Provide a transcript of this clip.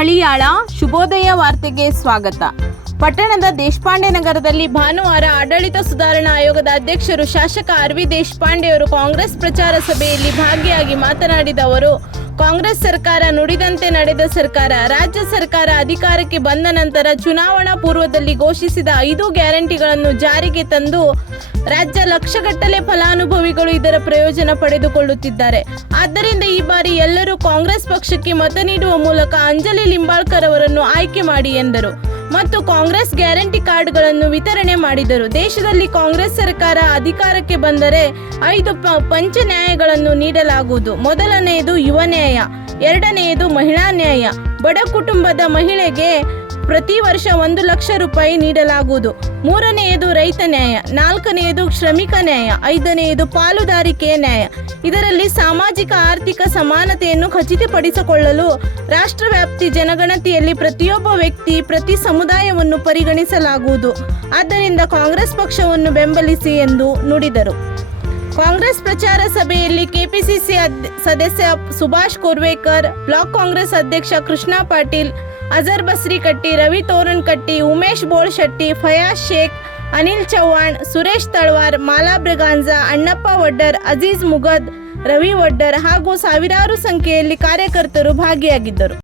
ಹಳಿಯಾಳ ಶುಭೋದಯ ವಾರ್ತೆಗೆ ಸ್ವಾಗತ. ಪಟ್ಟಣದ ದೇಶಪಾಂಡೆ ನಗರದಲ್ಲಿ ಭಾನುವಾರ ಆಡಳಿತ ಸುಧಾರಣಾ ಆಯೋಗದ ಅಧ್ಯಕ್ಷರು ಶಾಸಕ ಆರ್.ವಿ. ದೇಶಪಾಂಡೆಯವರು ಕಾಂಗ್ರೆಸ್ ಪ್ರಚಾರ ಸಭೆಯಲ್ಲಿ ಭಾಗಿಯಾಗಿ ಮಾತನಾಡಿದ ಅವರು, ಕಾಂಗ್ರೆಸ್ ಸರ್ಕಾರ ನುಡಿದಂತೆ ನಡೆದ ಸರ್ಕಾರ. ರಾಜ್ಯ ಸರ್ಕಾರ ಅಧಿಕಾರಕ್ಕೆ ಬಂದ ನಂತರ ಚುನಾವಣಾ ಪೂರ್ವದಲ್ಲಿ ಘೋಷಿಸಿದ 5 ಗ್ಯಾರಂಟಿಗಳನ್ನು ಜಾರಿಗೆ ತಂದು ರಾಜ್ಯ ಲಕ್ಷಗಟ್ಟಲೆ ಫಲಾನುಭವಿಗಳು ಇದರ ಪ್ರಯೋಜನ ಪಡೆದುಕೊಳ್ಳುತ್ತಿದ್ದಾರೆ. ಆದ್ದರಿಂದ ಈ ಬಾರಿ ಎಲ್ಲರೂ ಕಾಂಗ್ರೆಸ್ ಪಕ್ಷಕ್ಕೆ ಮತ ನೀಡುವ ಮೂಲಕ ಅಂಜಲಿ ಲಿಂಬಾಳ್ಕರ್ ಅವರನ್ನು ಆಯ್ಕೆ ಮಾಡಿ ಎಂದರು ಮತ್ತು ಕಾಂಗ್ರೆಸ್ ಗ್ಯಾರಂಟಿ ಕಾರ್ಡ್ಗಳನ್ನು ವಿತರಣೆ ಮಾಡಿದರು. ದೇಶದಲ್ಲಿ ಕಾಂಗ್ರೆಸ್ ಸರ್ಕಾರ ಅಧಿಕಾರಕ್ಕೆ ಬಂದರೆ 5 ಪಂಚ ನ್ಯಾಯಗಳನ್ನು ನೀಡಲಾಗುವುದು. ಮೊದಲನೆಯದು ಯುವ ನ್ಯಾಯ, ಎರಡನೆಯದು ಮಹಿಳಾ ನ್ಯಾಯ, ಬಡ ಕುಟುಂಬದ ಮಹಿಳೆಗೆ ಪ್ರತಿ ವರ್ಷ 1 ಲಕ್ಷ ರೂಪಾಯಿ ನೀಡಲಾಗುವುದು. ಮೂರನೆಯದು ರೈತ ನ್ಯಾಯ, ನಾಲ್ಕನೆಯದು ಶ್ರಮಿಕ ನ್ಯಾಯ, ಐದನೆಯದು ಪಾಲುದಾರಿಕೆಯ ನ್ಯಾಯ. ಇದರಲ್ಲಿ ಸಾಮಾಜಿಕ ಆರ್ಥಿಕ ಸಮಾನತೆಯನ್ನು ಖಚಿತಪಡಿಸಿಕೊಳ್ಳಲು ರಾಷ್ಟ್ರವ್ಯಾಪ್ತಿ ಜನಗಣತಿಯಲ್ಲಿ ಪ್ರತಿಯೊಬ್ಬ ವ್ಯಕ್ತಿ, ಪ್ರತಿ ಸಮುದಾಯವನ್ನು ಪರಿಗಣಿಸಲಾಗುವುದು. ಆದ್ದರಿಂದ ಕಾಂಗ್ರೆಸ್ ಪಕ್ಷವನ್ನು ಬೆಂಬಲಿಸಿ ಎಂದು ನುಡಿದರು. ಕಾಂಗ್ರೆಸ್ ಪ್ರಚಾರ ಸಭೆಯಲ್ಲಿ ಕೆಪಿಸಿಸಿ ಸದಸ್ಯ ಸುಭಾಷ್ ಕೋರ್ವೇಕರ್, ಬ್ಲಾಕ್ ಕಾಂಗ್ರೆಸ್ ಅಧ್ಯಕ್ಷ ಕೃಷ್ಣ ಪಾಟೀಲ್, ಅಜರ್ ಬಸ್ರಿ ಕಟ್ಟಿ, ರವಿ ತೋರಣ್ ಕಟ್ಟಿ, ಉಮೇಶ್ ಬೋಳ್ಶೆಟ್ಟಿ, ಫಯಾಜ್ ಶೇಖ್, ಅನಿಲ್ ಚವ್ಹಾಣ್, ಸುರೇಶ್ ತಳವಾರ್, ಮಾಲಾ ಬ್ರಿಗಾಂಜಾ, ಅಣ್ಣಪ್ಪ ವಡ್ಡರ್, ಅಜೀಜ್ ಮುಗದ್, ರವಿ ವಡ್ಡರ್ ಹಾಗೂ ಸಾವಿರಾರು ಸಂಖ್ಯೆಯಲ್ಲಿ ಕಾರ್ಯಕರ್ತರು ಭಾಗಿಯಾಗಿದ್ದರು.